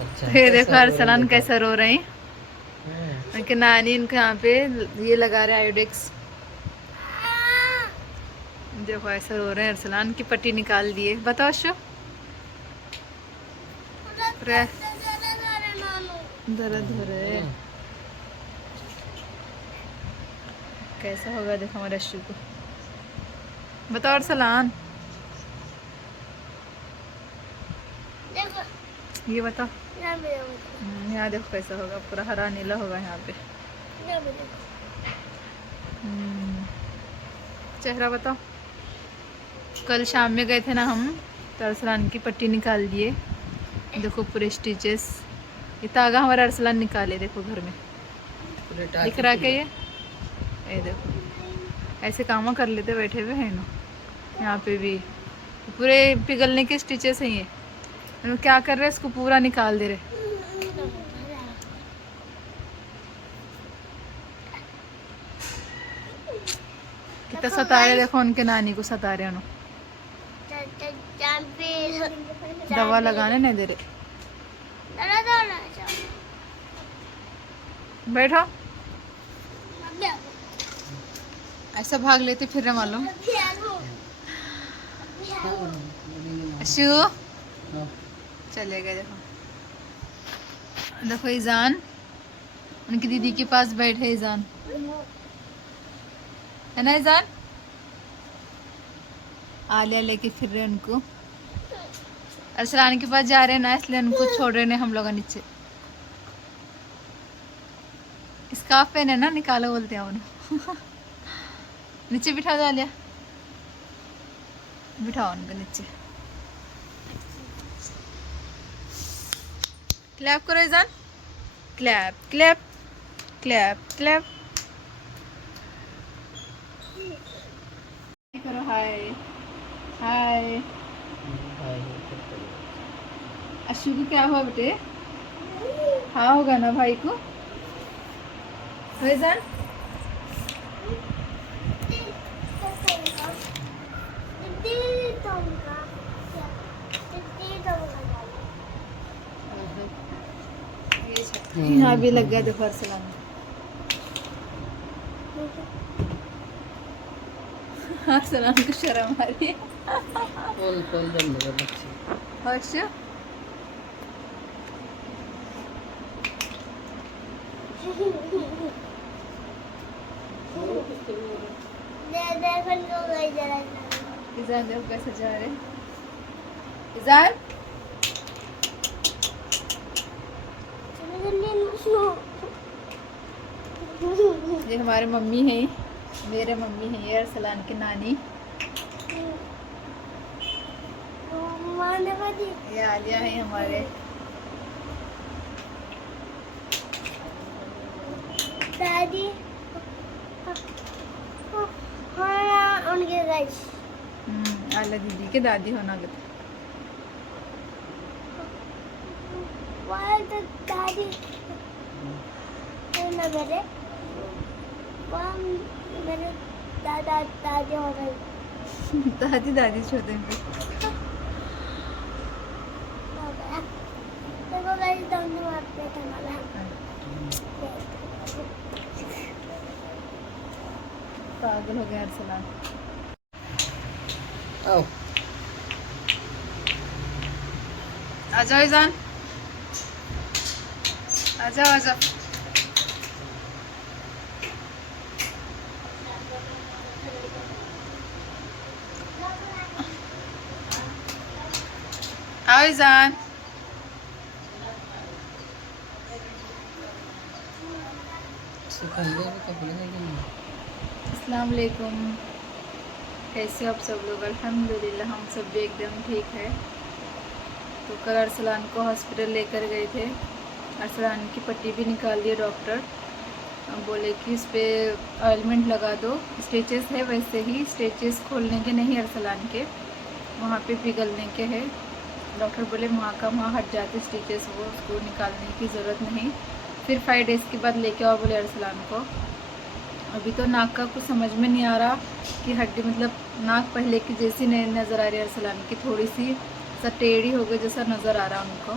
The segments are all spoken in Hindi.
अच्छा तो ये कैसा देखो रो रहे अरसलान देखो। कैसा रो रहे हैं। उनके नानी इनको यहाँ पे ये लगा रहे आयोडेक्स। देखो ऐसा रो रहे हैं। अरसलान की पट्टी निकाल दिए। बताओ शो दर्द हो रहा है। कैसा होगा देखो हमारे अशु को। बताओ अरसलान, ये बताओ। यहाँ देखो कैसा होगा, पूरा हरा नीला होगा यहाँ पे। चेहरा बताओ। कल शाम में गए थे ना हम, तो अरसलान की पट्टी निकाल दिए। देखो पूरे स्टिचेस। ये तागा हमारा अरसलान निकाले देखो घर में। पूरे दिख टाके रहा क्या खुले। ये देखो ऐसे काम कर लेते बैठे हुए हैं ना। यहाँ पे भी पूरे पिघलने के स्टिचेस हैं ये। हम क्या कर रहे हैं, इसको पूरा निकाल दे रहे। कितना सता रहे देखो, उनके नानी को सता रहे उन्होंने। दवा लगाने नहीं दे रहे। बैठो। ऐसा भाग लेते फिर रहे मालूम। अशु चले गए देखो। देखो ईजान उनकी दीदी के पास बैठे। ईजान है ना। ईजान आलिया लेके फिर रहे उनको। अरसलान के पास जा रहे हैं ना, इसलिए उनको छोड़ रहे हैं हम लोग नीचे। स्कार्फ पहने ना, निकालो बोलते हैं उन्हें। नीचे बिठा दो आलिया, बिठाओ उनको नीचे। क्लैप करो Izan. Clap clap clap clap करो। हाय हाय। अशु को क्या हुआ बेटे? हाँ होगा ना भाई को। ईजान यहाँ भी लग गया देखो अरसलान। अरसलान को शर्म आ रही है। खोल दे मेरे बच्चे। हर्ष ईजान देखो कैसे जा रहे। ईजान ये हमारे मम्मी है, मेरे मम्मी है ये अरसलान की नानी। ये आलिया है हमारे। दादी उनके गाइस आलिया दीदी के दादी होना गए। तो दादी ना मेरे दादा दादी हो गई। दादी दादी छोटे पे। देखो गाइस दोनों मारते थे मला। पागल हो गया अरसलान। आओ आ जाओ ईजान, आ जाओ आ जाओ। आओ ईजान। सिखाइए कपड़े नहीं। अस्सलाम वालेकुम। कैसे हो आप सब लोग? अल्हम्दुलिल्लाह हम सब भी एकदम ठीक है। तो कल अरसलान को हॉस्पिटल लेकर गए थे। अरसलान की पट्टी भी निकाल दी डॉक्टर। बोले कि इस पर ऑइलमेंट लगा दो। स्टिचेस है वैसे ही, स्टिचेस खोलने के नहीं अरसलान के, वहाँ पे पिघलने के हैं। डॉक्टर बोले वहाँ का वहाँ हट जाते स्टिचेस, वो उसको निकालने की ज़रूरत नहीं। फिर 5 डेज़ के बाद लेके आओ बोले अरसलान को। अभी तो नाक का कुछ समझ में नहीं आ रहा कि हड्डी, मतलब नाक पहले की जैसी नहीं नज़र आ रही है अरसलान की, थोड़ी सी सा टेढ़ी हो गई जैसा नज़र आ रहा उनको।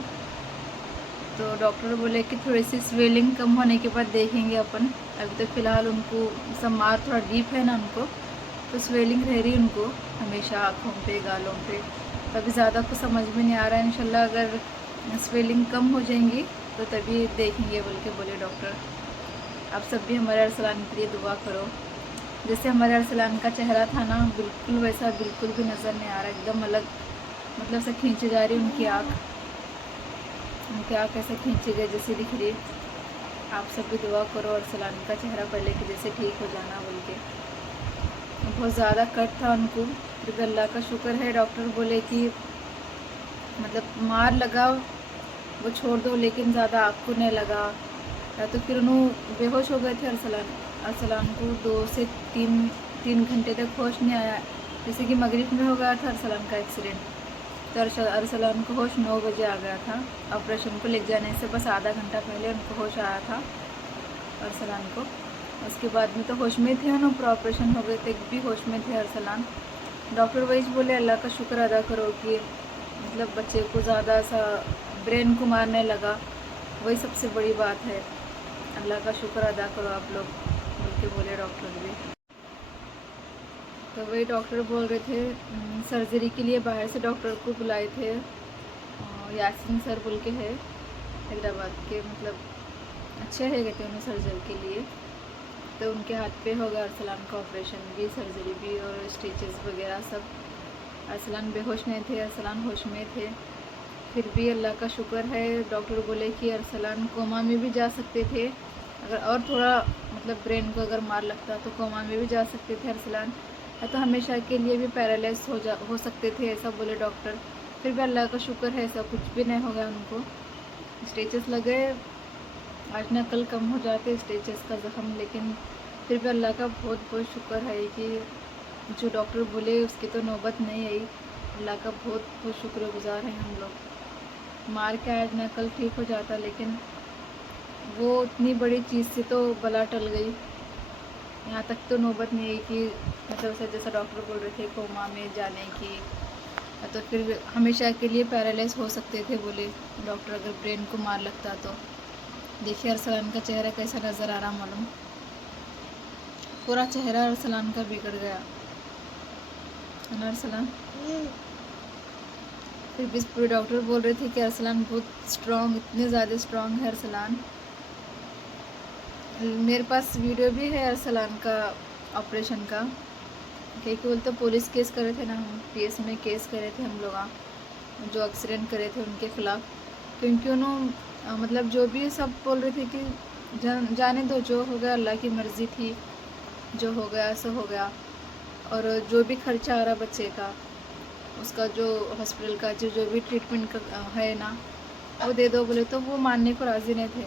तो डॉक्टर बोले कि थोड़ी सी स्वेलिंग कम होने के बाद देखेंगे अपन। अभी तो फ़िलहाल उनको सब मार थोड़ा डीप है ना उनको, तो स्वेलिंग रह रही उनको हमेशा आँखों पे गालों पे। अभी ज़्यादा कुछ समझ में नहीं आ रहा है, इंशाल्लाह अगर स्वेलिंग कम हो जाएंगी तो तभी देखेंगे बोल के बोले डॉक्टर। आप सब भी हमारे अरसलान के लिए दुआ करो। जैसे हमारे अरसलान का चेहरा था ना, बिल्कुल वैसा बिल्कुल भी नज़र नहीं आ रहा, एकदम अलग, मतलब से खींची जा रही उनकी आँख ऐसे खींची गई जैसे दिख रही। आप सब भी दुआ करो अरसलान का चेहरा पहले कि जैसे ठीक हो जाना बोल के। बहुत ज़्यादा कट था उनको, फिर अल्लाह का शुक्र है डॉक्टर बोले कि मतलब मार लगा वो छोड़ दो, लेकिन ज़्यादा आँख को नहीं लगा। तो फिर उन्होंने बेहोश हो गए थे अरसलान को 2 से 3 घंटे तक होश नहीं आया। जैसे कि मगरिब में हो गया था अरसलान का एक्सीडेंट, तो अरसलान को होश 9 बजे आ गया था। ऑपरेशन को ले जाने से बस आधा घंटा पहले उनको होश आया था अरसलान को। उसके बाद में तो होश में थे, उन्होंने ऑपरेशन हो गए थे भी होश में थे अरसलान। डॉक्टर वही बोले अल्लाह का शुक्र अदा करो कि मतलब बच्चे को ज़्यादा सा ब्रेन को मारने लगा, वही सबसे बड़ी बात है। अल्लाह का शुक्र अदा करो आप लोग बोल के बोले डॉक्टर भी। तो वही डॉक्टर बोल रहे थे सर्जरी के लिए बाहर से डॉक्टर को बुलाए थे, यासीन सर बोल के है हैदराबाद के, मतलब अच्छे है कहते हैं उन्हें सर्जरी के लिए। तो उनके हाथ पे होगा अरसलान का ऑपरेशन भी, सर्जरी भी और स्टिचेस वगैरह सब। अरसलान बेहोश नहीं थे, अरसलान होश में थे, फिर भी अल्लाह का शुक्र है। डॉक्टर बोले कि अरसलान कोमा में भी जा सकते थे, अगर और थोड़ा मतलब ब्रेन को अगर मार लगता तो कोमा में भी जा सकते थे अरसलान, तो हमेशा के लिए भी पैरालाइज हो सकते थे, ऐसा बोले डॉक्टर। फिर भी अल्लाह का शुक्र है ऐसा कुछ भी नहीं हो गया उनको। स्टिचेस लगे, आज ना कल कम हो जाते स्टिचेस का ज़ख्म, लेकिन फिर भी अल्लाह का बहुत बहुत शुक्र है कि जो डॉक्टर बोले उसकी तो नौबत नहीं आई। अल्लाह का बहुत बहुत शुक्रगुजार हैं हम लोग। मार के आज ना कल ठीक हो जाता, लेकिन वो इतनी बड़ी चीज़ से तो बला टल गई। यहाँ तक तो नौबत नहीं आई कि मतलब से जैसा डॉक्टर बोल रहे थे कोमा में जाने की, तो फिर हमेशा के लिए पैरालाइज हो सकते थे बोले डॉक्टर अगर ब्रेन को मार लगता तो। देखिए अरसलान का चेहरा कैसा नज़र आ रहा मालूम, पूरा चेहरा अरसलान का बिगड़ गया है ना अरसलान। फिर भी पूरे डॉक्टर बोल रहे थे कि अरसलान बहुत स्ट्रॉन्ग, इतने ज़्यादा स्ट्रॉन्ग है अरसलान। मेरे पास वीडियो भी है अरसलान का ऑपरेशन का, क्योंकि बोलते पुलिस केस करे थे ना, हम PS में केस करे थे हम लोग जो एक्सीडेंट करे थे उनके ख़िलाफ़, क्योंकि उन्होंने मतलब जो भी सब बोल रहे थे कि जाने दो, जो हो गया अल्लाह की मर्ज़ी थी, जो हो गया सो हो गया, और जो भी खर्चा आ रहा बच्चे का उसका जो हॉस्पिटल का जो भी ट्रीटमेंट का है ना वो दे दो बोले, तो वो मानने को राज़ी नहीं थे,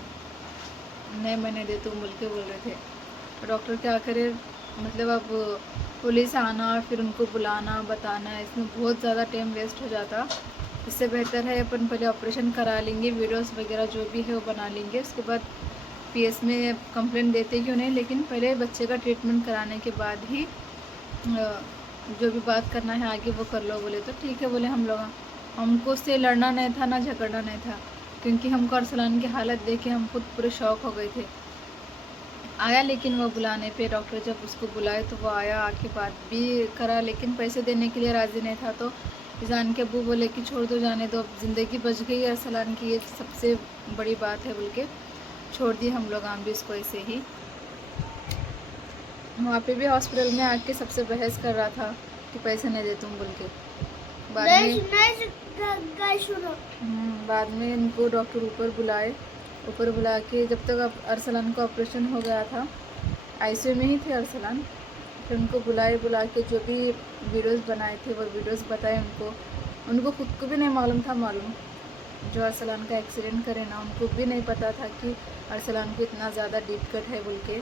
नहीं मैंने दे तुम बोल के बोल रहे थे। डॉक्टर क्या करे, मतलब अब पुलिस आना फिर उनको बुलाना बताना, इसमें बहुत ज़्यादा टाइम वेस्ट हो जाता। इससे बेहतर है अपन पहले ऑपरेशन करा लेंगे, वीडियोस वगैरह जो भी है वो बना लेंगे, उसके बाद PS में कंप्लेंट देते क्यों नहीं, लेकिन पहले बच्चे का ट्रीटमेंट कराने के बाद ही जो भी बात करना है आगे वो कर लो बोले। तो ठीक है बोले हम लोग, हमको उससे लड़ना नहीं था ना झगड़ना नहीं था, क्योंकि हमको अरसलान की हालत देख के हम खुद पूरे शौक हो गए थे। आया लेकिन वो बुलाने पे, डॉक्टर जब उसको बुलाए तो वो आया, आके बात भी करा, लेकिन पैसे देने के लिए राज़ी नहीं था। तो ईजान के अब्बू बोले कि छोड़ दो जाने दो, अब ज़िंदगी बच गई है अरसलान की, ये सबसे बड़ी बात है बोल के छोड़ दी हम लोग भी उसको ऐसे ही। वहाँ पे भी हॉस्पिटल में आके सबसे बहस कर रहा था कि पैसे नहीं दे तुम बोल के। बाद में इनको डॉक्टर ऊपर बुला के, जब तक अरसलान का ऑपरेशन हो गया था ICU में ही थे अरसलान, फिर उनको बुला के जो भी वीडियोस बनाए थे वो वीडियोस बताए उनको खुद को भी नहीं मालूम था, जो अरसलान का एक्सीडेंट करे ना उनको भी नहीं पता था कि अरसलान को इतना ज़्यादा डीप कट है बोल के।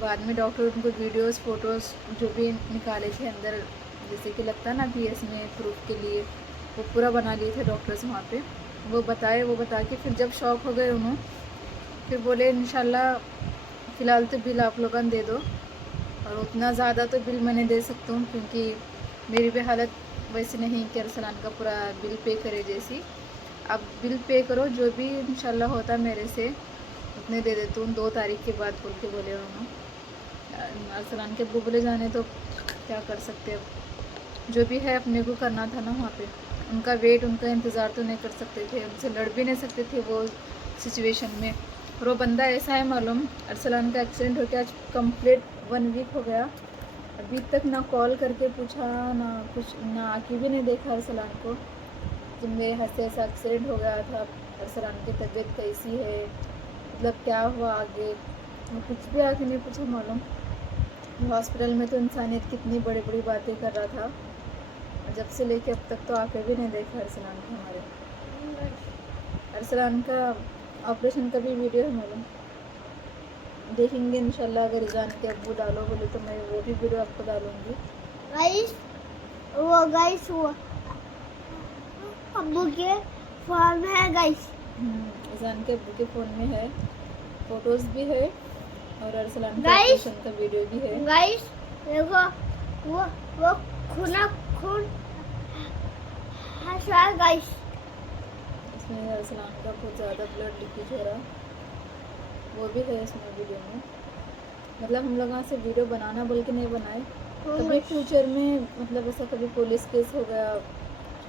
बाद में डॉक्टर उनको वीडियोस फ़ोटोज़ जो भी निकाले थे अंदर, जैसे कि लगता ना PS में प्रूफ के लिए, वो पूरा बना लिए थे डॉक्टर्स वहाँ पे, वो बता के फिर जब शॉक हो गए उन्होंने, फिर बोले इंशाल्लाह फ़िलहाल तो बिल आप लोगों ने दे दो, और उतना ज़्यादा तो बिल मैंने दे सकता हूँ क्योंकि मेरी भी हालत वैसे नहीं कि अरसलान का पूरा बिल पे करे जैसी। आप बिल पे करो, जो भी इंशाल्लाह होता मेरे से उतने दे देती हूँ। 2 तारीख के बाद बोल के बोले उन्होंने। अरसलान के अब्बू बोले जाने तो क्या कर सकते, अब जो भी है अपने को करना था ना वहाँ पे। उनका वेट, उनका इंतज़ार तो नहीं कर सकते थे, उनसे लड़ भी नहीं सकते थे वो सिचुएशन में। और वो बंदा ऐसा है मालूम, अरसलान का एक्सीडेंट हो गया आज कंप्लीट 1 वीक हो गया, अभी तक ना कॉल करके पूछा ना कुछ, ना आके भी नहीं देखा अरसलान को कि मेरे हाथ से ऐसा एक्सीडेंट हो गया था, अरसलान की तबीयत कैसी है, मतलब क्या हुआ आगे, वो कुछ भी आके नहीं पूछा मालूम। हॉस्पिटल में तो इंसानियत कितनी बड़ी बड़ी बातें कर रहा था, जब से लेके अब तक तो आके भी नहीं देखा अरसलान को हमारे। अरसलान का ऑपरेशन का भी वीडियो है मालूम, देखेंगे इंशाल्लाह। अगर जान के अब्बू डालो बोले तो मैं वो भी वीडियो आपको डालूंगी। गाइस वो अब्बू के फोन में है गाइस। जान के अब्बू के फ़ोन में है, फ़ोटोज़ भी है और अरसलान का Guys! ऑपरेशन का वीडियो भी है। गाइस देखो वो खून है गाइस। इसमें अरसलान का बहुत ज़्यादा ब्लड लीकेज हो रहा, वो भी है इसमें वीडियो में। मतलब हम लोग यहाँ से वीडियो बनाना बोल के नहीं बनाए, कभी फ्यूचर में मतलब ऐसा कभी पुलिस केस हो गया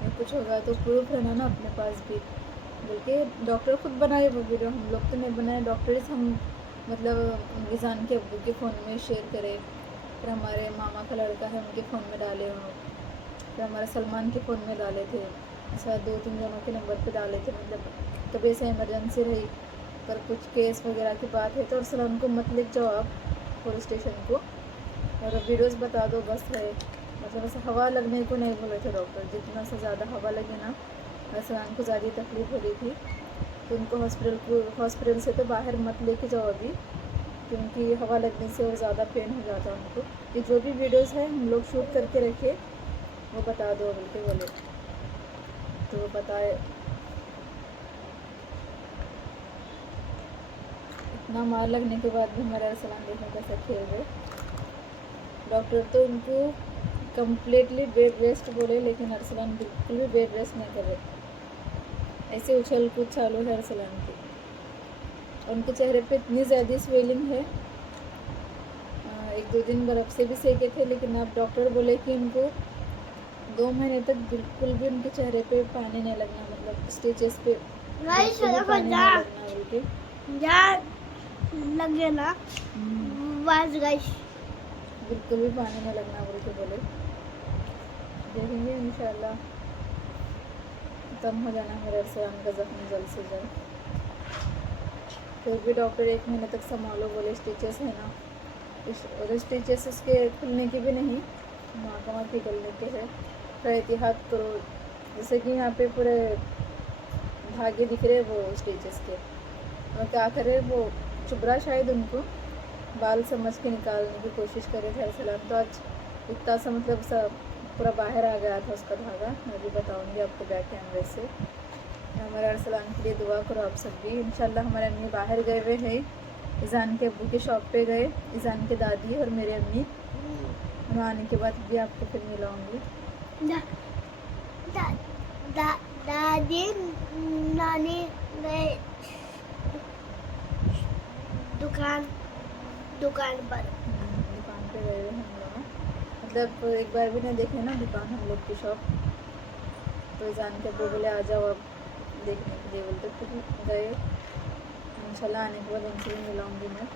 या कुछ हो गया तो प्रूफ रहना ना अपने पास भी बोल के डॉक्टर खुद बनाए वो वीडियो, हम लोग तो नहीं बनाए। डॉक्टर्स हम मतलब रिजान के अब्बू के फ़ोन में शेयर करें, फिर हमारे मामा का लड़का है उनके फ़ोन में डाले हों, फिर हमारे सलमान के फ़ोन में डाले थे, ऐसा 2-3 जनों के नंबर पे डाले थे। मतलब कभी ऐसे इमरजेंसी रही, अगर कुछ केस वगैरह की बात है तो अरसलान को मत लिख जाओ आप पुलिस स्टेशन को, और वीडियोस बता दो बस है। मतलब ऐसे हवा लगने को नहीं बोले थे डॉक्टर, जितना से ज़्यादा हवा लगे ना अरसलान को ज़्यादा तकलीफ़ हो रही थी, तो उनको हॉस्पिटल से तो बाहर मत लेके जाओ अभी, क्योंकि हवा लगने से और ज़्यादा पेन हो जाता उनको। ये जो भी वीडियोस है हम लोग शूट करके रखे, वो बता दो बोल के बोले, तो वो बताए। इतना मार लगने के बाद भी हमारे अरसलान देखने कैसा खेल रहे। डॉक्टर तो उनको कम्प्लीटली बेड रेस्ट बोले, लेकिन अरसलान बिल्कुल भी बेड रेस्ट नहीं कर रहे, ऐसे उछल कूद चालू है अरसलान की। उनके चेहरे पे इतनी ज़्यादा स्वेलिंग है, 1-2 दिन बर्फ़ से भी सेके थे, लेकिन अब डॉक्टर बोले कि उनको 2 महीने तक बिल्कुल भी उनके चेहरे पे पानी नहीं लगना, मतलब स्टिचेस पे गाइस बिल्कुल भी पानी नहीं लगना बोल के। लगे ना बस गाइस, बिल्कुल भी पानी नहीं लगना बोल के बोले। देखेंगे इंशाल्लाह कम हो जाना मेरे अरसलान का ज़ख्म जल्द से जल्द। फिर भी डॉक्टर 1 महीने तक संभालो बोले, स्टिचेस है ना, और स्टिचेस इसके खुलने की भी नहीं, वहाँ पिघलने के है, तो एहतियात करो। जैसे कि यहाँ पे पूरे धागे दिख रहे वो स्टिचेस के, और क्या करे वो चुभरा शायद उनको बाल समझ के निकालने की कोशिश करे थे अरसलान, तो आज इतना सा मतलब सा पूरा बाहर आ गया था उसका धागा। मैं भी बताऊंगी आपको बैक कैमरे से। हमारे अरसलान के लिए दुआ करो आप सब भी। इंशाल्लाह हमारे अम्मी बाहर गए हुए हैं, ईज़ान के अब्बू के शॉप पे गए, ईज़ान के दादी और मेरे अम्मी, वहाँ आने के बाद भी आपको फिर मिलाऊंगी। दादी नानी गए दुकान पर गए हुए हम लोग, मतलब एक बार भी नहीं देखे ना दुकान हम लोग की शॉप, तो ईज़ान के अब्बू बोले आ जाओ अब देखने के लिए, बोलते फिर गए। इंशाल्लाह आने के बाद उनसे भी मिलाऊंगी मैं।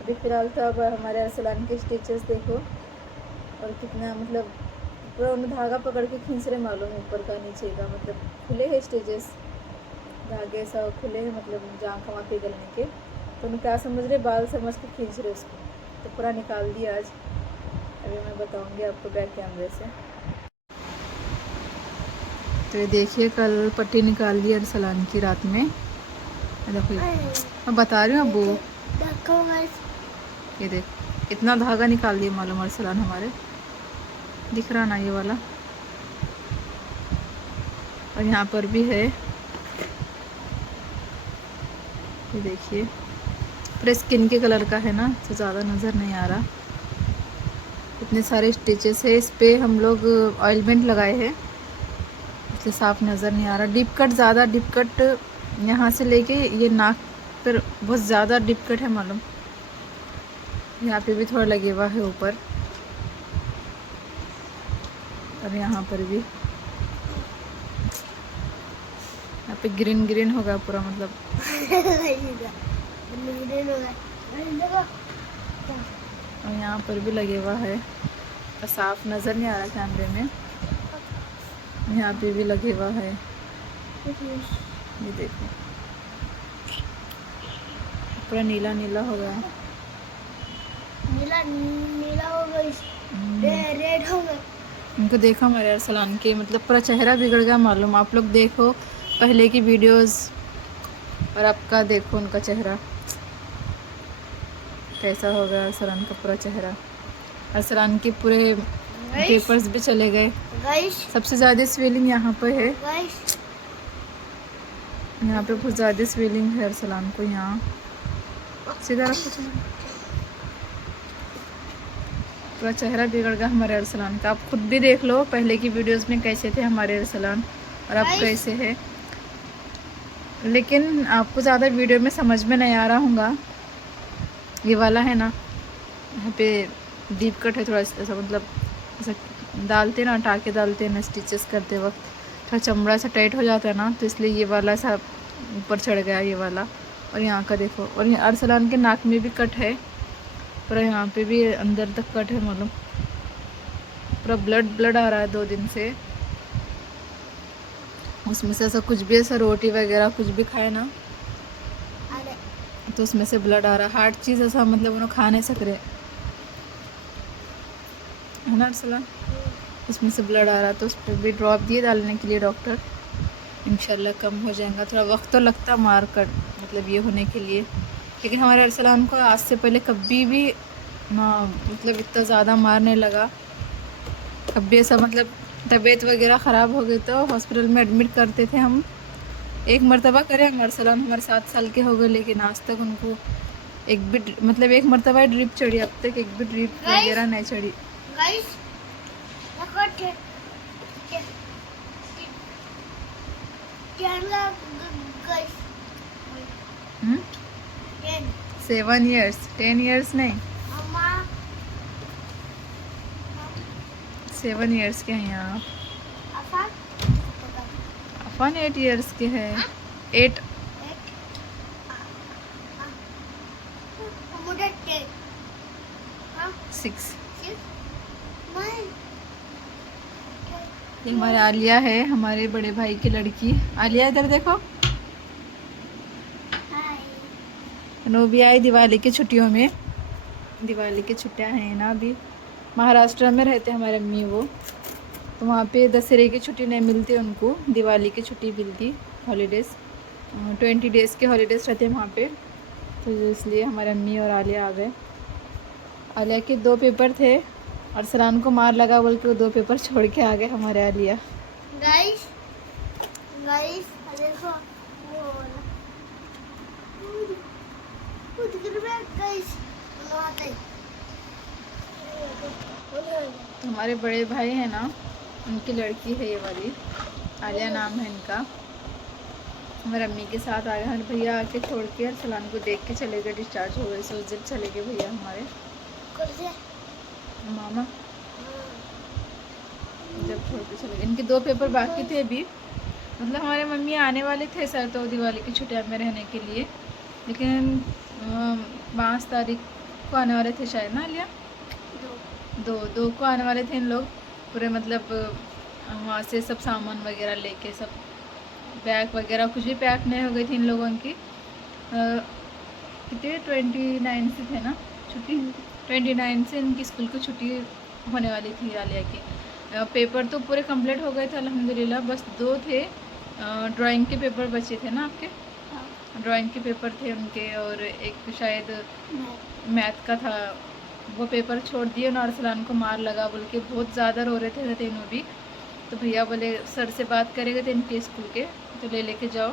अभी फ़िलहाल तो अब हमारे अरसलान के स्टिचेस देखो, और कितना मतलब पूरा उन्हें धागा पकड़ के खींच रहे मालूम, ऊपर का नीचे का, मतलब खुले हैं स्टिचेस, धागे सब खुले हैं, मतलब जहाँ वहाँ पिघलने के, तो उन्हें क्या समझ रहे, बाल समझ के खींच रहे उसको, तो पूरा निकाल दिया आज। अभी मैं बताऊंगी आपको बैक कैमरे से। तो ये देखिए कल पट्टी निकाल दी अरसलान की रात में, देखो मैं बता रही हूँ अब्बू, ये देख इतना धागा निकाल दिया मालूम अरसलान हमारे, दिख रहा ना ये वाला, और यहाँ पर भी है, ये देखिए पूरे स्किन के कलर का है ना, तो ज़्यादा नज़र नहीं आ रहा। इतने सारे स्टिचेस है, इस पे हम लोग ऑइलमेंट लगाए हैं, इसलिए साफ नज़र नहीं आ रहा। डिप कट ज़्यादा, डिप कट यहाँ से लेके ये नाक पर बहुत ज़्यादा डिप कट है मालूम। यहाँ पे भी थोड़ा लगे हुआ है ऊपर, और यहाँ पर भी, यहाँ पे ग्रीन ग्रीन होगा पूरा मतलब। और यहाँ पर भी लगे हुआ है, और साफ नज़र नहीं आ रहा कैमरे में। यहाँ पे भी लगे हुआ है, ये देखो पूरा नीला नीला हो गया। नीला नीला हो गई, रेड हो गई। उनको देखो हमारे अरसलान के मतलब पूरा चेहरा बिगड़ गया मालूम। आप लोग देखो पहले की वीडियोस और आपका देखो उनका चेहरा कैसा हो गया। अरसलान का पूरा चेहरा, अरसलान के पूरे पेपर्स भी चले गए। सबसे ज़्यादा स्वेलिंग यहाँ पे है, यहाँ पे बहुत ज़्यादा स्वेलिंग है अरसलान को। यहाँ सीधा रखो, पूरा चेहरा बिगड़ गया हमारे अरसलान का। आप खुद भी देख लो पहले की वीडियोस में कैसे थे हमारे अरसलान और अब कैसे है। लेकिन आपको ज़्यादा वीडियो में समझ में नहीं आ रहा होगा। ये वाला है ना, यहाँ पे डीप कट है थोड़ा ऐसा, मतलब ऐसा डालते ना, टाके डालते हैं ना स्टिचेस करते वक्त, थोड़ा चमड़ा सा टाइट हो जाता है ना, तो इसलिए ये वाला सा ऊपर चढ़ गया ये वाला। और यहाँ का देखो, और यहाँ अरसलान के नाक में भी कट है पूरा, यहाँ पे भी अंदर तक कट है मालूम। पूरा ब्लड आ रहा है 2 दिन से। उसमें से ऐसा कुछ भी, ऐसा रोटी वगैरह कुछ भी खाए ना तो उसमें से ब्लड आ रहा है। हार्ड चीज़ ऐसा मतलब उन्होंने खा नहीं सक रहे है ना अरसलान, उसमें से ब्लड आ रहा, तो उस पर भी ड्रॉप दिए डालने के लिए डॉक्टर। इंशाल्लाह कम हो जाएगा। थोड़ा वक्त तो लगता मार कर मतलब ये होने के लिए, लेकिन हमारे अरसलान को आज से पहले कभी भी ना मतलब इतना ज़्यादा मार नहीं लगा। कभी ऐसा मतलब तबीयत वगैरह ख़राब हो गई तो हॉस्पिटल में एडमिट करते थे हम। एक मरतबा करे हमारे अरसलान, हमारे 7 साल के हो गए, लेकिन आज तक उनको एक भी मतलब एक मरतबा ड्रिप चढ़ी, अब तक एक भी ड्रिप वगैरह नहीं चढ़ी। हम्म 7 years, 10 years नहीं, 7 years के हैं यहाँ। अफान 8 years के है, 8 6। ये हमारे आलिया है, हमारे बड़े भाई की लड़की। आलिया इधर देखो, वो भी आई दिवाली की छुट्टियों में। दिवाली की छुट्टियां हैं ना, अभी महाराष्ट्र में रहते हैं हमारे अम्मी वो, तो वहाँ पे दशहरे की छुट्टी नहीं मिलती उनको, दिवाली की छुट्टी मिलती, हॉलीडेज़ 20 days के हॉलीडेज़ रहते हैं वहाँ पे। तो इसलिए हमारे अम्मी और आलिया आ गए। आलिया के 2 पेपर थे, अरसलान को मार लगा बोल के वो 2 पेपर छोड़ के आ गए हमारे आलिया। गाइस देखो तो हमारे बड़े भाई हैं ना, उनकी लड़की है ये वाली, आलिया नाम है इनका। हमारे अम्मी के साथ आ गए, हमारे भैया आके छोड़ के अरसलान को देख के चले गए, डिस्चार्ज हो गए। सो जब चले गए भैया हमारे मामा, जब छोड़ के चले गए। इनके 2 पेपर बाकी थे अभी, मतलब हमारे मम्मी आने वाले थे सर तो दिवाली की छुट्टियां में रहने के लिए, लेकिन 5 तारीख को आने वाले थे शायद ना लिया, 2 को आने वाले थे इन लोग पूरे, मतलब वहाँ से सब सामान वगैरह लेके, सब बैग वगैरह कुछ भी पैक नहीं हो गई थी इन लोगों की। कितने 29 से थे ना छुट्टी, 29 से इनकी स्कूल की छुट्टी होने वाली थी आलिया की। पेपर तो पूरे कंप्लीट हो गए थे अल्हम्दुलिल्लाह, बस 2 थे ड्राइंग के पेपर बचे थे ना आपके, ड्राइंग के पेपर थे उनके, और एक शायद मैथ का था, वो पेपर छोड़ दिए। और अरसलान को मार लगा बोल के बहुत ज़्यादा रो रहे थे तीनों भी। तो भैया बोले सर से बात करेंगे तो इनके स्कूल के, तो ले लेके जाओ,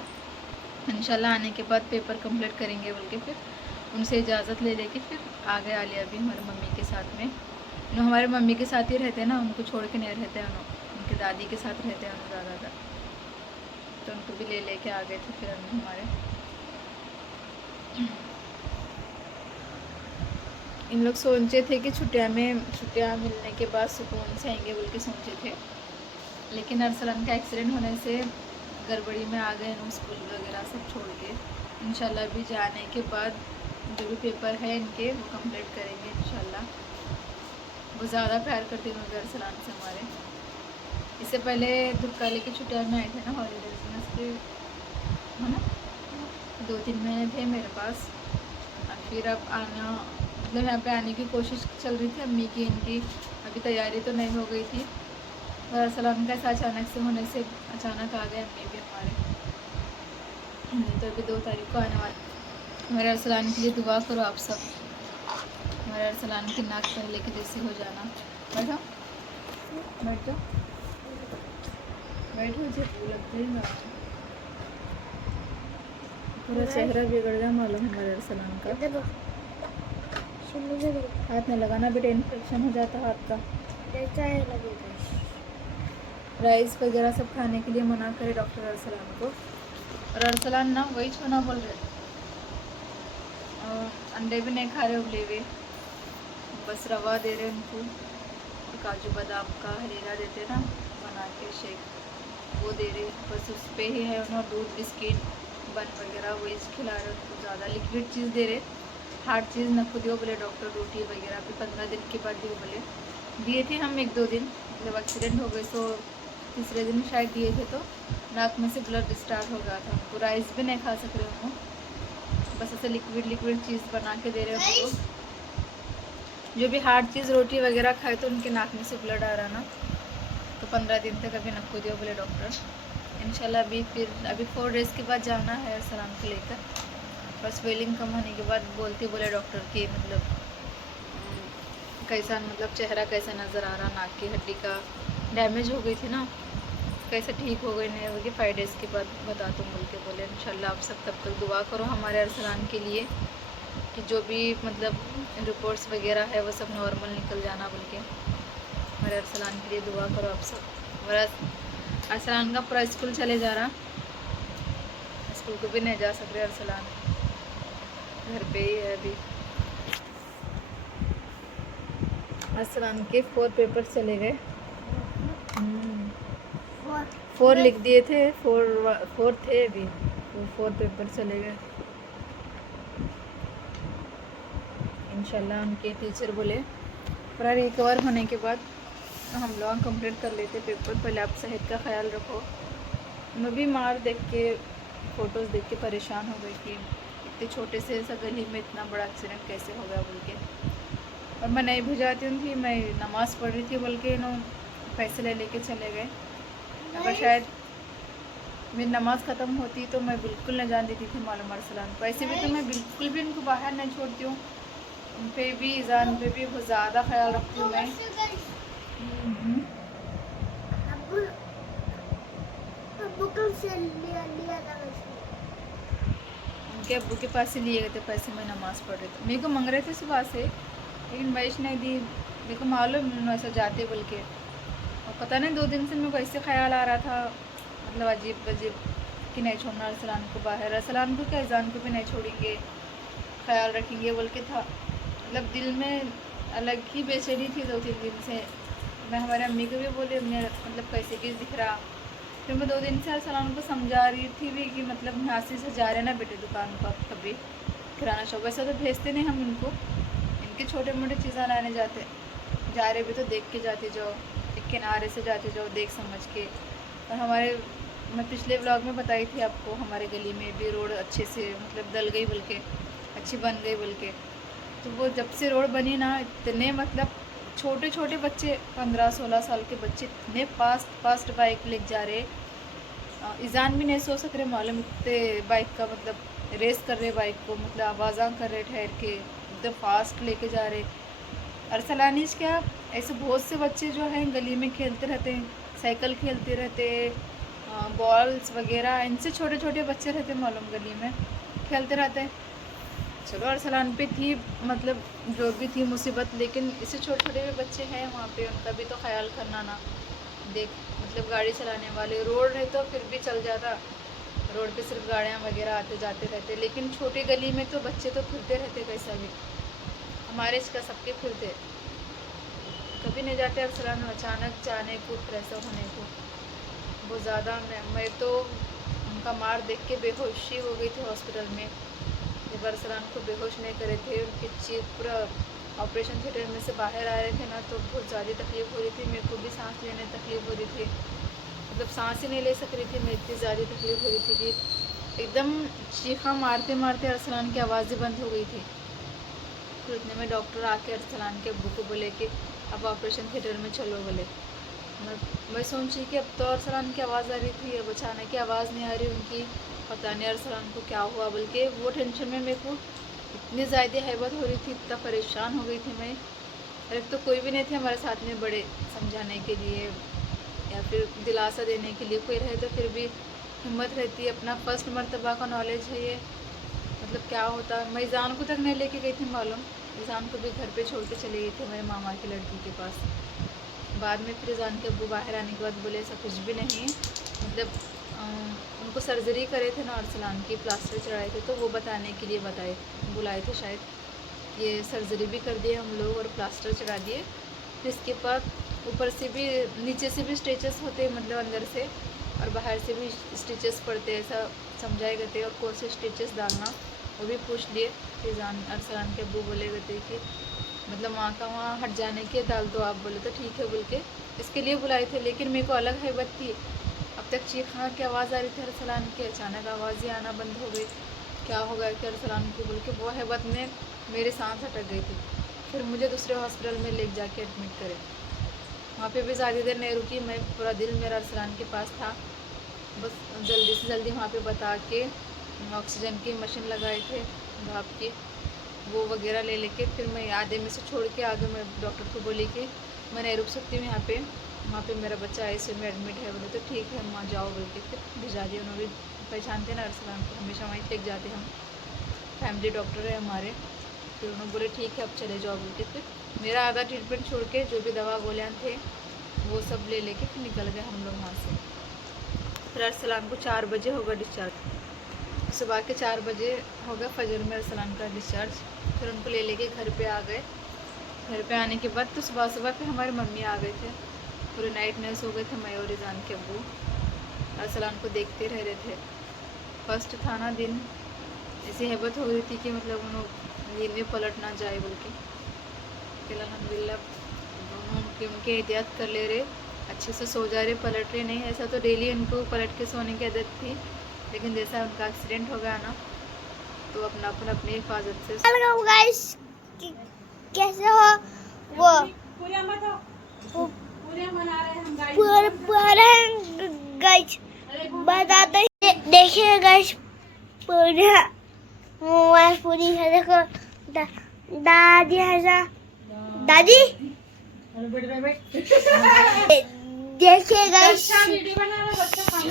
इंशाल्लाह आने के बाद पेपर कंप्लीट करेंगे बोल के फिर उनसे इजाज़त ले लेके फिर आ गए आलिया भी हमारी मम्मी के साथ में। हमारे मम्मी के साथ ही रहते हैं ना, उनको छोड़ के नहीं रहते हैं, उनके दादी के साथ रहते हैं ज़्यादातर। तो उनको भी ले लेके आ गए थे फिर हम हमारे। इन लोग सोचे थे कि छुट्टियाँ मिलने के बाद सुकून से आएंगे बोल के सोचे थे, लेकिन अरसलान का एक्सीडेंट होने से गड़बड़ी में आ गए हम, स्कूल वगैरह सब छोड़ के। इंशाल्लाह अभी जाने के बाद जो भी पेपर है इनके वो कंप्लीट करेंगे इंशाल्लाह। वो ज़्यादा प्यार करती हूँ अरसलान से हमारे। इससे पहले दुबकाली की छुट्टियाँ में आए थे ना, हॉलीडेज में, उसके है ना 2-3 महीने थे मेरे पास। और फिर अब आना मतलब यहाँ पे आने की कोशिश चल रही थी अम्मी की, इनकी अभी तैयारी तो नहीं हो गई थी। और अरसलान का ऐसा अचानक से होने से अचानक आ गए अम्मी भी हमारे। तो अभी 2 तारीख को आने वाले। हमारे अरसलान के लिए दुआ करो आप सब, हमारे अरसलान की नाक पहले के जैसी हो जाना। बैठो बैठ जाओ, बैठो, मुझे लगते हैं पूरा चेहरा बिगड़ गया मालूम हमारे अरसलान का। देखो हाथ में लगाना बेटा, इन्फेक्शन हो जाता हाथ का। कैसा है लगेगा? राइस वगैरह सब खाने के लिए मना करे डॉक्टर अरसलान को। और अरसलान ना वही छोना बोल रहे, अंडे भी नहीं खा रहे उबले हुए, बस रवा दे रहे उनको, और काजू बादाम का हलीरा देते ना बना के शेक, वो दे रहे, बस उस पर ही है। उन्होंने दूध बिस्किट बन वगैरह वही खिला रहे उनको, ज़्यादा लिक्विड चीज़ दे रहे, हार्ड चीज़ न खुद बोले डॉक्टर। रोटी वगैरह भी 15 दिन के बाद दियो बोले। दिए थे हम 1-2 दिन, जब एक्सीडेंट हो गए तो तीसरे दिन शायद दिए थे, तो नाक में से ब्लड स्टार्ट हो गया था उनको। राइस भी नहीं खा सक रहे उनको, बस ऐसे लिक्विड चीज़ बना के दे रहे हैं उनको। जो भी हार्ड चीज़ रोटी वगैरह खाए तो उनके नाक में से ब्लड आ रहा ना, तो 15 दिन तक अभी नक्को दियो बोले डॉक्टर। इंशाल्लाह अभी 4 डेज़ के बाद जाना है सलाम को लेकर। बस स्वेलिंग कम होने के बाद बोले डॉक्टर कि मतलब कैसा, मतलब चेहरा कैसा नज़र आ रहा, नाक की हड्डी का डैमेज हो गई थी ना, कैसे ठीक हो गई नहीं होगी, 5 डेज़ के बाद बता दूँ बोल के बोले। इंशाल्लाह आप सब तब तक दुआ करो हमारे अरसलान के लिए कि जो भी मतलब रिपोर्ट्स वगैरह है वो सब नॉर्मल निकल जाना बोल के। हमारे अरसलान के लिए दुआ करो आप सब। हमारा अरसलान का पूरा स्कूल चले जा रहा, स्कूल को भी नहीं जा सक रहे अरसलान, घर पे ही है अभी। अरसलान के 4 पेपर चले गए, 4 लिख दिए थे, 4 थे अभी, 4 पेपर चले गए। इंशाल्लाह उनके टीचर बोले पूरा रिकवर होने के बाद हम लोग कंप्लीट कर लेते पेपर। पहले आप सेहत का ख्याल रखो। मैं भी मार देख के, फ़ोटोज़ देख के परेशान हो गई कि इतने छोटे से ऐसा गली में इतना बड़ा एक्सीडेंट कैसे हो गया बोल के। और मैं नहीं भिजाती थी, मैं नमाज़ पढ़ रही थी बोल के पैसे लेके चले गए। अगर शायद मेरी नमाज़ ख़त्म होती तो मैं बिल्कुल न जान देती थी मालूम अरसलान को। ऐसे भी तो मैं बिल्कुल भी उनको बाहर नहीं छोड़ती हूँ, उन पे भी ईज़ान पे भी बहुत ज़्यादा ख्याल रखती हूँ मैं। उनके अब्बू के पास से लिए गए थे पैसे, मैं नमाज़ पढ़ रही थी। मेरे को मांग रहे थे सुबह से, लेकिन वैश नहीं दी। मेरे को मालूम ऐसा जाते बोल के, और पता नहीं 2 दिन से मेरे को ऐसे ख्याल आ रहा था, मतलब अजीब कि नहीं छोड़ना अरसलान को बाहर, अरसलान को क्या ईज़ान को भी नहीं छोड़ेंगे, ख्याल रखेंगे बोल के था। मतलब दिल में अलग ही बेचैनी थी 2-3 दिन से। मैं हमारे अम्मी को भी बोली, हमने मतलब कैसे भी दिख रहा। फिर मैं 2 दिन से अरसलान को समझा रही थी भी कि मतलब हासिल से जा रहे ना बेटे दुकान पर कभी किराना शॉप, वैसा तो भेजते नहीं हम इनको, इनके छोटे मोटे चीज़ें लाने जाते, जा रहे भी तो देख के जाते जाओ, एक किनारे से जाते जाओ देख समझ के। और हमारे, मैं पिछले व्लॉग में बताई थी आपको, हमारे गली में भी रोड अच्छे से मतलब डल गई बोल के, अच्छी बन गई बोल के। तो वो जब से रोड बनी ना, इतने मतलब छोटे छोटे बच्चे 15-16 साल के बच्चे इतने फास्ट बाइक ले जा रहे, ईज़ान भी नहीं सो सक रहे मालूम, इतने बाइक का मतलब रेस कर रहे बाइक को, मतलब आवाज़ा कर रहे ठहर के, एकदम फास्ट लेके जा रहे। अरसलानीज क्या, ऐसे बहुत से बच्चे जो हैं गली में खेलते रहते हैं, साइकिल खेलते रहते, बॉल्स वगैरह, इनसे छोटे छोटे बच्चे रहते मालूम गली में खेलते रहते हैं। चलो अरसलान पे थी मतलब जो भी थी मुसीबत, लेकिन इससे छोटे छोटे भी बच्चे हैं वहाँ पे, उनका भी तो ख्याल करना ना। देख मतलब गाड़ी चलाने वाले, रोड है तो फिर भी चल जाता, रोड पे सिर्फ गाड़ियाँ वगैरह आते जाते रहते, लेकिन छोटी गली में तो बच्चे तो फिरते रहते कैसा भी, हमारे इसका सबके फिरते, कभी नहीं जाते अरसलान अचानक जाने को फिर ऐसा होने को बहुत ज़्यादा। मैं तो उनका मार देख के बेहोशी हो गई थी हॉस्पिटल में, जब अरसलान को बेहोश नहीं करे थे, उनकी चीख पूरा ऑपरेशन थिएटर में से बाहर आ रहे थे ना, तो बहुत ज़्यादा तकलीफ़ हो रही थी, मेरे को भी सांस लेने तकलीफ़ हो रही थी, मतलब सांस ही नहीं ले सक रही थी मैं, इतनी ज़्यादा तकलीफ़ हो रही थी कि एकदम चीखा मारते मारते अरसलान की आवाज़ ही बंद हो गई थी। फिर इतने में डॉक्टर आके अरसलान के अब्बू को बोले कि अब ऑपरेशन थिएटर में चलो बोले। मैं सोची कि अब तो अरसलान की आवाज़ आ रही थी, अब अचानक की आवाज़ नहीं आ रही उनकी, पता नहीं अरसलान को क्या हुआ, बल्कि वो टेंशन में मेरे को इतनी ज़्यादा हैबत हो रही थी, इतना परेशान हो गई थी मैं। और एक तो कोई भी नहीं थे हमारे साथ में बड़े समझाने के लिए या फिर दिलासा देने के लिए, कोई रहे तो फिर भी हिम्मत रहती है, अपना फर्स्ट मर्तबा का नॉलेज है ये, मतलब क्या होता। मैं ईज़ान को तक नहीं लेके गई थी मालूम, ईज़ान को भी घर पे छोड़ के चली गई थी मेरे मामा की लड़की के पास। बाद में फिर ईज़ान के अब्बू बाहर आने के बाद बोले ऐसा कुछ भी नहीं, मतलब उनको सर्जरी करे थे ना अरसलान की, प्लास्टर चढ़ाए थे, तो वो बताने के लिए बुलाए थे शायद, ये सर्जरी भी कर दिए हम लोग और प्लास्टर चढ़ा दिए, फिर इसके बाद ऊपर से भी नीचे से भी स्टिचेस होते, मतलब अंदर से और बाहर से भी स्टिचेस पड़ते, ऐसा समझाए गए थे, और कौन से स्टिचेस डालना वो भी पूछ लिए। फिर अरसलान के अब्बू बोले गए थे कि मतलब वहाँ का वहाँ हट जाने के डाल दो आप, बोले तो ठीक है बोल के इसके लिए बुलाए थे। लेकिन मेरे को अलग हैबत थी, अब तक चीखने की आवाज़ आ रही थी अरसलान की, अचानक आवाज़ ही आना बंद हो गई, क्या हो गया कि अरसलान को बोल के वो हैबत में मेरी सांस अटक गई थी। फिर मुझे दूसरे हॉस्पिटल में ले जाके एडमिट करे, वहाँ पे भी ज़्यादा देर नहीं रुकी मैं, पूरा दिल मेरा अरसलान के पास था, बस जल्दी से जल्दी वहाँ पे बता के ऑक्सीजन की मशीन लगाए थे भाप की, वो वगैरह ले लेके फिर मैं आधे में से छोड़ के आगे मैं डॉक्टर को बोली कि मैं नहीं रुक सकती हूँ यहाँ पे, वहाँ पे मेरा बच्चा आईसीयू में एडमिट है, बोले तो ठीक है वहाँ जाओ बोल के फिर भिजा दिया। उन्होंने भी पहचानते ना अरसलान को, हमेशा वहीं लेके जाते हम, फैमिली डॉक्टर है हमारे। फिर उन्होंने बोले ठीक है अब चले जाओ बोल के, फिर मेरा आधा ट्रीटमेंट छोड़ के जो भी दवा गोलियाँ थे वो सब ले लेके फिर निकल गए हम लोग वहाँ से। फिर अरसलान को 4 बजे होगा डिस्चार्ज, सुबह के 4 बजे होगा फजर में अरसलान का डिस्चार्ज। फिर उनको ले लेके घर पे आ गए। घर पे आने के बाद तो सुबह सुबह फिर हमारे मम्मी आ गए थे, पूरे नाइट नर्स हो गए थे, मैं और ईज़ान के अब्बू अरसलान को देखते रह रहे थे। फर्स्ट था ना दिन, ऐसी हैबत हो रही थी कि मतलब उन्होंने नींद में पलट ना जाए बोल के, फिर अल्हम्दुलिल्लाह दोनों उनके एहतियात कर ले रहे, अच्छे से सो जा रहे, पलट रहे नहीं। ऐसा तो डेली उनको पलट के सोने की आदत थी, लेकिन जैसा उनका एक्सीडेंट हो गया ना तो अपना अपनी हिफाजत से। हेलो गाइस, कैसे हो? वो पूरा गाइस बताते देखिए गाइस, पूरा मोबाइल पूरी है, देखो दादी है ना, दादी देखिए गाइस,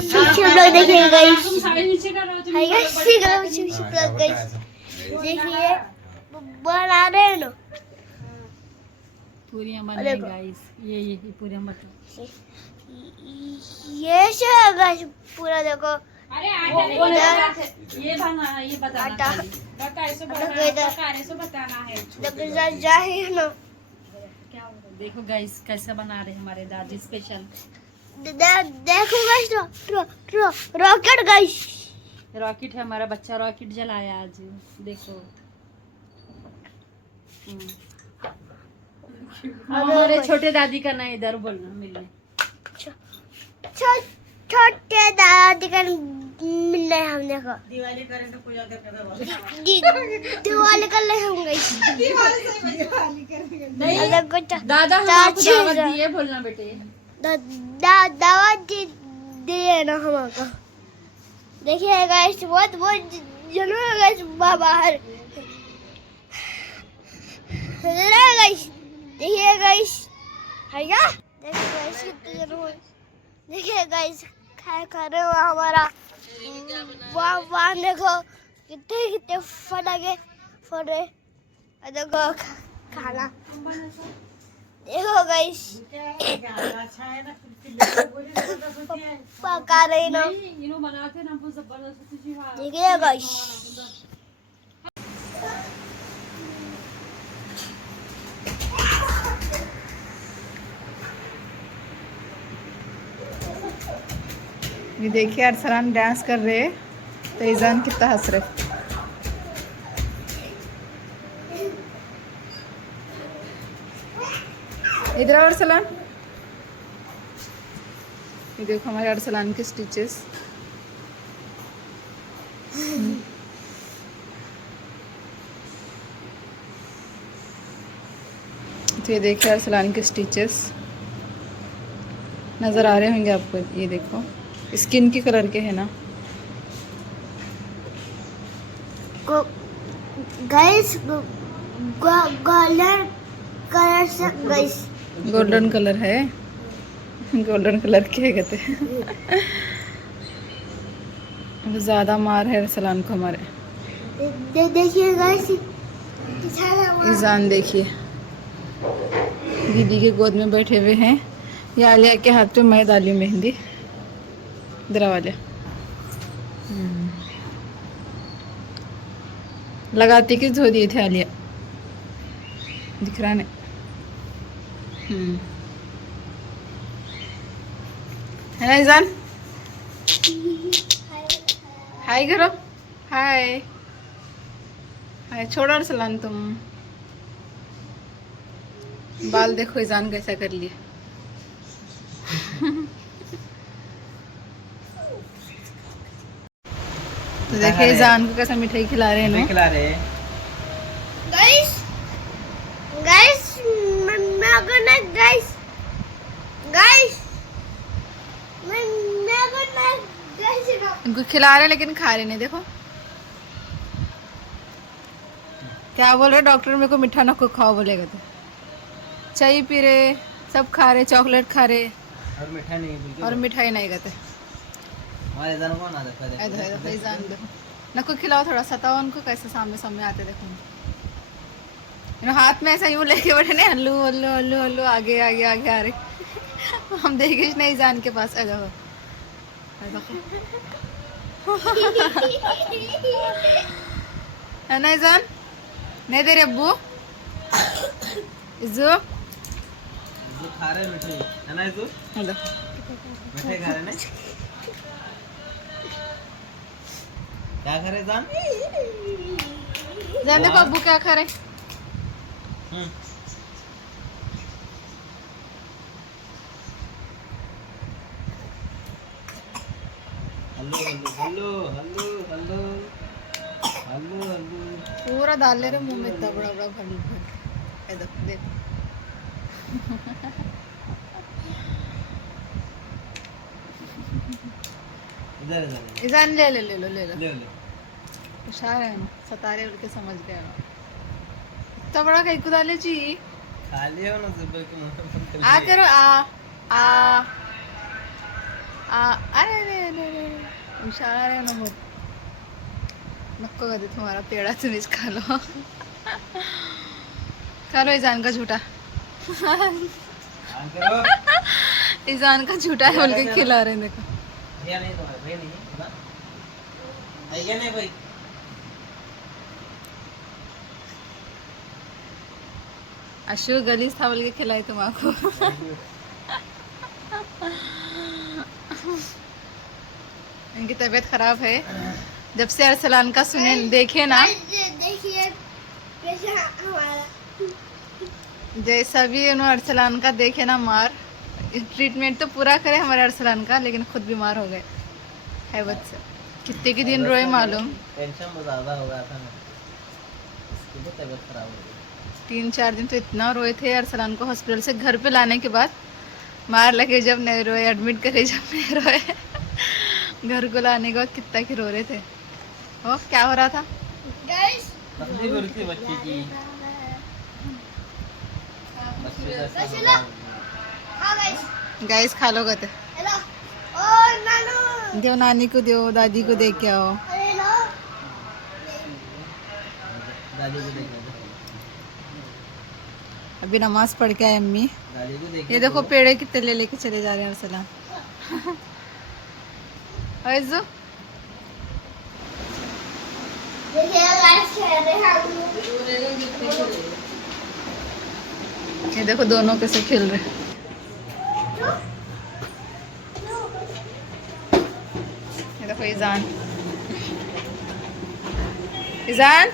शिक्षक लोग देखिए गाइस, देखिए बना रहे हैं ना पूरियाँ बन गई गाइस, ये पूरियाँ बता, ये गाइस पूरा देखो, अरे ये बना, ये बताना है, देखो जाहिर ना, क्या देखो गाइस कैसे बना रहे हमारे दादी स्पेशल। देखो गाइस, रॉकेट गाइस, रॉकेट है, हमारा बच्चा रॉकेट जलाया आज, देखो। हमारे छोटे दादी का ना इधर बोलना मिलने, छोटे दादी का मिलना है हमने को, दिवाली करें तो पूजा करके दिवाली कर ले हम गाइस, नहीं दादा हमको दावत दिए बोलना बेटे, दावत दिए ना हमको। देखिए गाइस बहुत जनून गाइस बाहर गाइस, देखिए गाइस है क्या, देखिए गाइस कितने जनून, देखिए गाइस खा रहे हो हमारा, वहाँ देखो कितने फटाके फोड़ रहे, देखो खाना देखो गाइस पका रही ना इन्हों बनाते ना बहुत जबरदस्त चीज है। देखिए गाइस ये देखिए अरसलान डांस कर रहे हैं तो ईजान कितना हंस रहे। इधर आओ अरसलान। ये देखो हमारे अरसलान के स्टिचेस। तो ये देखिए अरसलान के स्टिचेस नज़र आ रहे होंगे आपको। ये देखो स्किन के कलर के है ना। गाइस गोल्डन कलर से गाइस गोल्डन कलर है। गोल्डन कलर के कहते हैं। ज़्यादा मार है अरसलान को हमारे। देखिए गाइस ईजान देखिए दीदी के गोद में बैठे हुए हैं। या आलिया के हाथ पे मैं डाली मेहंदी। इधर वाले लगाती कि धो दिए थे आलिया। दिख रहा नहीं। है ना ईजान। हाय करो। हाय हाय। छोड़ो अरसलान तुम। बाल देखो ईजान कैसा कर लिए। तो देखिए ईजान को कैसा मिठाई खिला रहे हैं ना। खिला रहे हैं गाइस गाइस मैं गना गाइस गाइस मैं गना गाइस इनको खिला रहे हैं लेकिन खा रहे नहीं। देखो क्या बोल रहे डॉक्टर मेरे को मीठा ना को खाओ बोलेगा। तो चाय पी रहे सब खा रहे चॉकलेट खा रहे और मिठा नहीं बिल्कुल। और मिठाई नहीं कहते। हमारे जान कौन आता है देखो ईजान देखो ना को खिलाओ थोड़ा सताओ उनको कैसे सामने सामने आते देखो। हाथ में ऐसा यूं लेके बैठे नहीं हल्लू हल्लू हल्लू हल्लू आगे आगे आगे आ रहे। हम देखे नहीं ईजान के पास। देखो है ना ईजान। नहीं दे रहे अब्बू। इज़ू जो खा रहे मिठाई है ना जो हेलो मिठाई खा रहे ना। क्या खा रहे जान। जान देखो अब्बू क्या खा रहे। Hello hello hello hello hello hello hello पूरा डाल ले रहे मुंह में इतना बड़ा बड़ा भर भर। ये देखो देखो इधर इधर ईजान ले ले ले लो ले लो। ले ले होशियार है ना सतारे उड़ के समझ गया ना। इतना बड़ा कहीं को डाले जी। खा लिया ना ज़ुबान के मुंह में आ करो आ अरे अरे अरे अरे होशियार है ना बहुत। नक्को कर दे तुम्हारा पेड़ा तुम इस खा लो। खा लो ईजान का झूठा। करो ईजान का झूठा है बोल के खिला रहे हैं देखो। भैया नहीं तुम्हारे भैया नहीं है ना। भैया नहीं भाई अशु गलीस था बोल के खिलाई तुम आपको। इनकी तबीयत खराब है जब से अरसलान का सुने देखे ना। देखिए कैसा हमारा जैसा भी उन्होंने अरसलान का देखे ना मार। ट्रीटमेंट तो पूरा करे हमारे अरसलान का लेकिन खुद बीमार हो गए है बच्चा। कितने के दिन रोए मालूम। टेंशन बहुत ज़्यादा हो गया था ना इसकी भी तबीयत खराब हो गई। 3-4 दिन तो इतना रोए थे अरसलान को हॉस्पिटल से घर पे लाने के बाद। मार लगे जब नहीं रोए एडमिट करे जब नहीं रोए। घर को लाने के बाद कितना की रो रहे थे। ओ क्या हो रहा था। गाइस तकलीफ हो रही थी बच्चे की। हाँ गाइस गाइस खा लो कहते। हेलो ओ नानू दो नानी को दो दादी को दे के आओ। अरे लो दादी को देख अभी नमाज पढ़ के आए अम्मी। गाड़ी को देखिए। ये देखो पेड़े कितने ले लेके चले जा रहे हैं अरसलान। आइज़ो ये देखो दोनों कैसे खेल रहे। ये देखो ईजान, ईजान